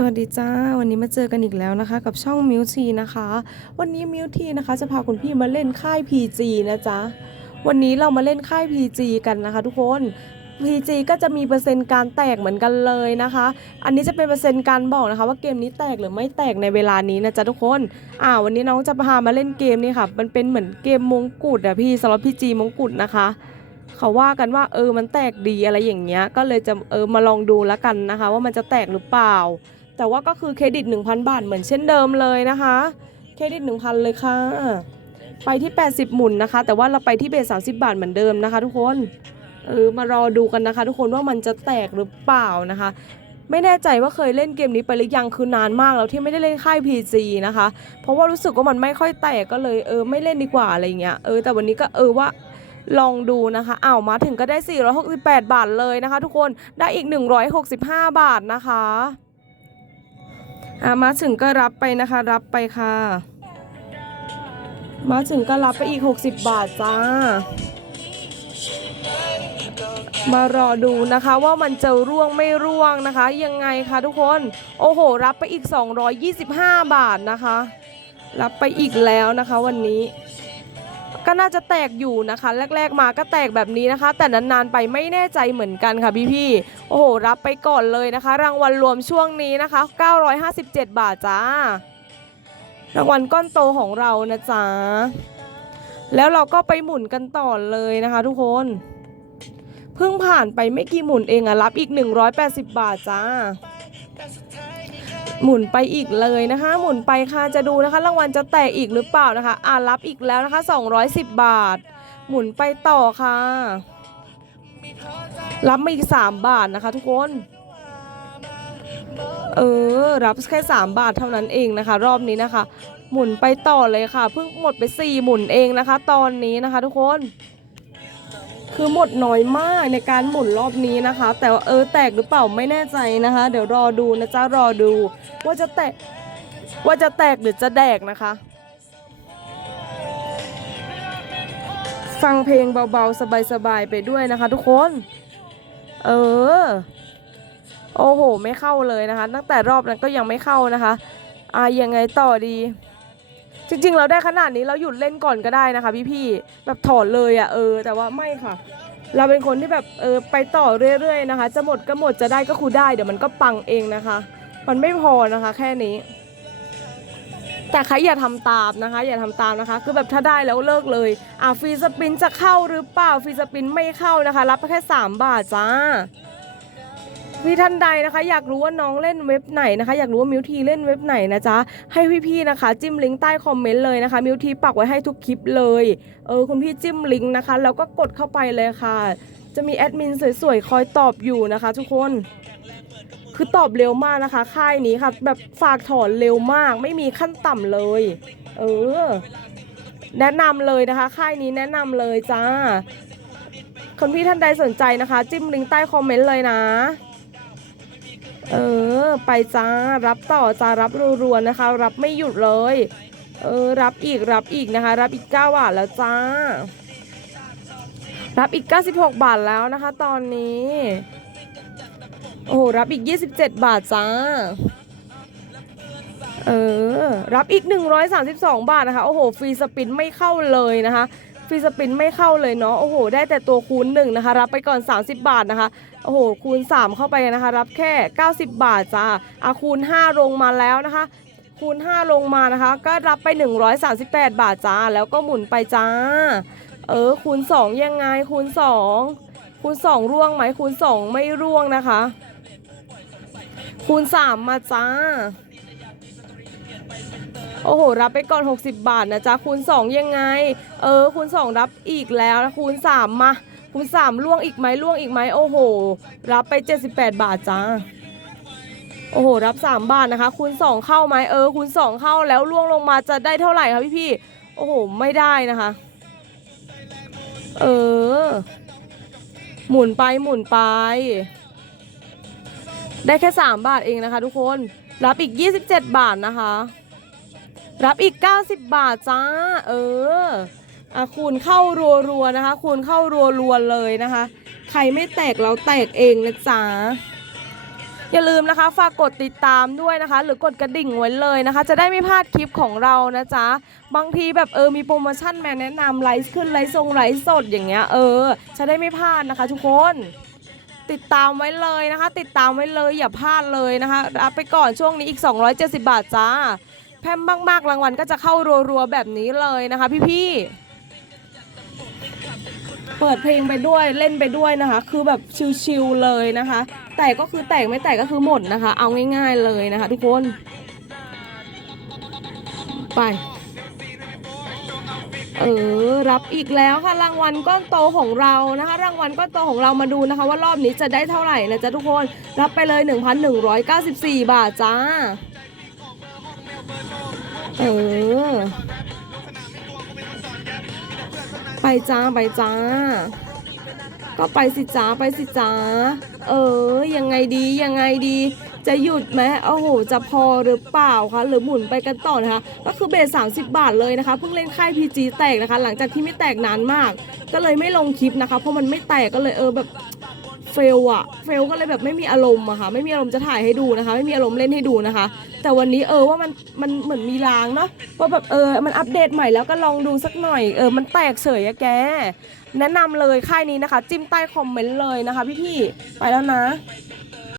สวัสดีจ้า วันนี้มาเจอกันอีกแล้วนะคะ กับช่องมิวทีนะคะ วันนี้มิวทีนะคะ จะพาคุณพี่มาเล่นค่าย PG นะจ๊ะ วันนี้เรามาเล่นค่าย PG กันนะคะทุกคน PG ก็จะมีเปอร์เซ็นต์การแตกเหมือนกันเลยนะคะ อันนี้จะเป็นเปอร์เซ็นต์การบอกนะคะ ว่าเกมนี้แตกหรือไม่แตกในเวลานี้นะจ๊ะทุกคน อ่า วันนี้น้องจะพามาเล่นเกมนี้ค่ะ มันเป็นเหมือนเกมมงกุฎอะพี่สำหรับ PG มงกุฎนะคะเขาว่ากันว่าเออมันแตกดีอะไรอย่างเงี้ย ก็เลยจะเออมาลองดูแล้วกันนะคะ ว่ามันจะแตกหรือเปล่า แต่ว่าก็คือเครดิต 1,000 บาทเหมือนเช่นเดิมเลยนะคะ เครดิต 1,000 เลยค่ะ ไปที่ 80 หมุนนะคะ แต่ว่าเราไปที่เบส30 บาทเหมือนเดิมนะคะ ทุกคนเออมารอดูกันนะคะ ทุกคนว่ามันจะแตกหรือเปล่านะคะ ไม่แน่ใจว่าเคยเล่นเกมนี้ไปหรือยังคือนานมากแล้วที่ไม่ได้เล่นค่าย PG นะคะ เพราะว่ารู้สึกว่ามันไม่ค่อยแตกก็เลยเออไม่เล่นดีกว่าอะไรเงี้ยเออแต่วันนี้ก็เออว่าลองดูนะคะอ้าวมาถึงก็ได้ 468 บาทเลยนะคะ ทุกคน ได้อีก 165 บาทนะคะ อ่ามาถึงก็รับไปนะคะ รับไปค่ะ มาถึงก็รับไปอีก 60 บาทจ้ามารอดูนะคะว่ามันจะร่วงไม่ร่วงนะคะ ยังไงคะทุกคนโอ้โห รับไปอีก 225 บาทนะคะ รับไปอีกแล้วนะคะวันนี้ ก็น่าจะแตกอยู่นะคะ แรก ๆ มาก็แตกแบบนี้นะคะ แต่นานๆไปไม่แน่ใจเหมือนกันค่ะพี่ๆโอ้โห รับไปก่อนเลยนะคะ รางวัลรวมช่วงนี้นะคะ 957 บาทจ้ารางวัลก้อนโตของเรานะจ๊ะแล้วเราก็ไปหมุนกันต่อเลยนะคะทุกคนเพิ่งผ่านไปไม่กี่หมุนเองอะรับอีก 180 บาทจ้า หมุนไปอีกเลยนะคะ หมุนไปค่ะจะดูนะคะ รางวัลจะแตกอีกหรือเปล่านะคะ อ่ารับอีกแล้วนะคะ 210 บาท หมุนไปต่อค่ะ รับมาอีก 3 บาทนะคะทุกคน เออ รับแค่ 3 บาทเท่านั้นเองนะคะ รอบนี้นะคะ หมุนไปต่อเลยค่ะ เพิ่งหมดไป 4 หมุนเองนะคะ ตอนนี้นะคะ ทุกคน คือหมดน้อยมากในการหมุนรอบนี้นะคะ แต่ว่าเออแตกหรือเปล่าไม่แน่ใจนะคะ เดี๋ยวรอดูนะจ๊ะรอดู ว่าจะแตกว่าจะแตกหรือจะแดกนะคะ ฟังเพลงเบาๆ สบายๆ ไปด้วยนะคะทุกคน เออ โอ้โห ไม่เข้าเลยนะคะ ตั้งแต่รอบนั้นก็ยังไม่เข้านะคะอ่ายังไงต่อดี จริง ๆ เราได้ขนาดนี้เราหยุดเล่นก่อนก็ได้นะคะ พี่ๆแบบถอนเลยอะ่ะเออ แต่ว่าไม่ค่ะ เราเป็นคนที่แบบเออไปต่อเรื่อยๆนะคะ จะหมดก็หมดจะได้ก็คือได้ เดี๋ยวมันก็ปังเองนะคะ มันไม่พอนะคะ แค่นี้ แต่ใครอย่าทำตามนะคะ อย่าทำตามนะคะ คือแบบถ้าได้แล้วเลิกเลยอะฟรีสปินจะเข้าหรือเปล่าฟรีสปินไม่เข้านะคะ รับแค่ 3 บาทจ้า พี่ท่านใดนะคะ อยากรู้ว่าน้องเล่นเว็บไหนนะคะ อยากรู้ว่ามิวทีเล่นเว็บไหนนะจ๊ะให้พี่ๆนะคะ จิ้มลิงก์ใต้คอมเมนต์เลยนะคะมิวทีปักไว้ให้ทุกคลิปเลยเออคุณพี่จิ้มลิงก์นะคะ แล้วก็กดเข้าไปเลยค่ะ จะมีแอดมินสวยๆคอยตอบอยู่นะคะ ทุกคนคือตอบเร็วมากนะคะ ค่ายนี้ค่ะ แบบฝากถอนเร็วมาก ไม่มีขั้นต่ำเลย เออ แนะนำเลยนะคะ ค่ายนี้แนะนำเลยจ้าคนพี่ท่านใดสนใจนะคะ จิ้มลิงก์ใต้คอมเมนต์เลยนะ เออ ไปจ้า รับต่อจ้ารับรัวๆนะคะ รับไม่หยุดเลย เออ รับอีกรับอีกนะคะ รับอีก9บาทแล้วจ้า รับอีก 96 บาทแล้วนะคะ ตอนนี้ โอ้โห รับอีก 27 บาทจ้า เออ รับอีก 132 บาทนะคะ โอ้โห ฟรีสปินไม่เข้าเลยนะคะฟรีสปินไม่เข้าเลยเนาะ โอ้โห ได้แต่ตัวคูณหนึ่งนะคะ รับไปก่อน 30 บาทนะคะโอ้โหคูณ 3 เข้าไปนะคะ รับแค่ 90 บาทจ้าอะคูณ 5 ลงมาแล้วนะคะ คูณ 5 ลงมานะคะ ก็รับไป 138 บาทจ้าแล้วก็หมุนไปจ้า เออคูณ 2 ยังไงคูณ 2 คูณ 2 ร่วงไหมคูณ 2 ไม่ร่วงนะคะ คูณ 3 มาจ้าโอ้โห รับไปก่อน 60 บาทนะจ๊ะ คูณ 2 ยังไง เออ คูณ 2 รับอีกแล้วนะคูณ 3 มา คูณ3ล่วงอีกไหมล่วงอีกไหมโอ้โห รับไป 78 บาทจ้าโอ้โห รับ 3 บาทนะคะ คูณ 2 เข้าไหมเออคูณ 2 เข้าแล้วล่วงลงมาจะได้เท่าไหร่คะพี่พี่โอ้โห ไม่ได้นะคะ เออ หมุนไปหมุนไป ได้แค่ 3 บาทเองนะคะทุกคน รับอีก 27 บาทนะคะ รับอีก 90 บาทจ้า เออ อะคูณเข้ารัวๆนะคะ คูณเข้ารัวๆเลยนะคะ ใครไม่แตกเราแตกเองนะจ๊ะอย่าลืมนะคะฝากกดติดตามด้วยนะคะ หรือกดกระดิ่งไว้เลยนะคะ จะได้ไม่พลาดคลิปของเรานะจ๊ะบางทีแบบเออมีโปรโมชั่นแม่แนะนำไลฟ์ขึ้นไลฟ์ทรงไลฟ์สดอย่างเงี้ยเออ จะได้ไม่พลาดนะคะ ทุกคนติดตามไว้เลยนะคะ ติดตามไว้เลยอย่าพลาดเลยนะคะรับไปก่อนช่วงนี้อีก 270 บาทจ้าแพมมากๆรางวัลก็จะเข้ารัวๆแบบนี้เลยนะคะ พี่ๆ เปิดเพลงไปด้วยเล่นไปด้วยนะคะ คือแบบชิลๆเลยนะคะ แต่ก็คือแตกไม่แตกก็คือหมดนะคะ เอาง่าย ๆเลยนะคะ ทุกคน ไป เออรับอีกแล้วค่ะรางวัลก้อนโตของเรานะคะ รางวัลก้อนโตของเรามาดูนะคะ ว่ารอบนี้จะได้เท่าไหร่นะจ๊ะทุกคนรับไปเลย 1,194 บาทจ้า เออ จ้าไปจ้า ก็ไปสิจ้าไปสิจ้า เออ ยังไงดียังไงดี จะหยุดไหมโอ้โห จะพอหรือเปล่าคะหรือหมุนไปกันต่อนะคะ ก็คือเบส30บาทเลยนะคะ เพิ่งเล่นค่ายพีจีแตกนะคะ หลังจากที่ไม่แตกนานมาก ก็เลยไม่ลงคลิปนะคะ เพราะมันไม่แตกก็เลยเออแบบ เฟลอะเฟลก็เลยแบบไม่มีอารมณ์อะค่ะ ไม่มีอารมณ์จะถ่ายให้ดูนะคะ ไม่มีอารมณ์เล่นให้ดูนะคะ แต่วันนี้เออว่ามันมันเหมือนมีรางเนาะว่าแบบเออมันอัปเดตใหม่แล้วก็ลองดูสักหน่อยเออมันแตกเฉยอะแก แนะนำเลยค่ายนี้นะคะ จิ้มใต้คอมเมนต์เลยนะคะ พี่ๆไปแล้วนะ